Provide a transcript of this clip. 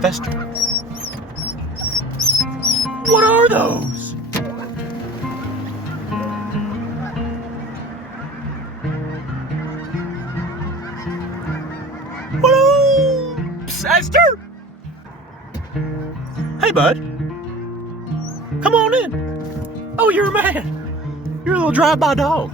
fester. What are those? Whoa! Esther! Hey, bud. Come on in. Oh, you're a man. You're a little drive-by dog.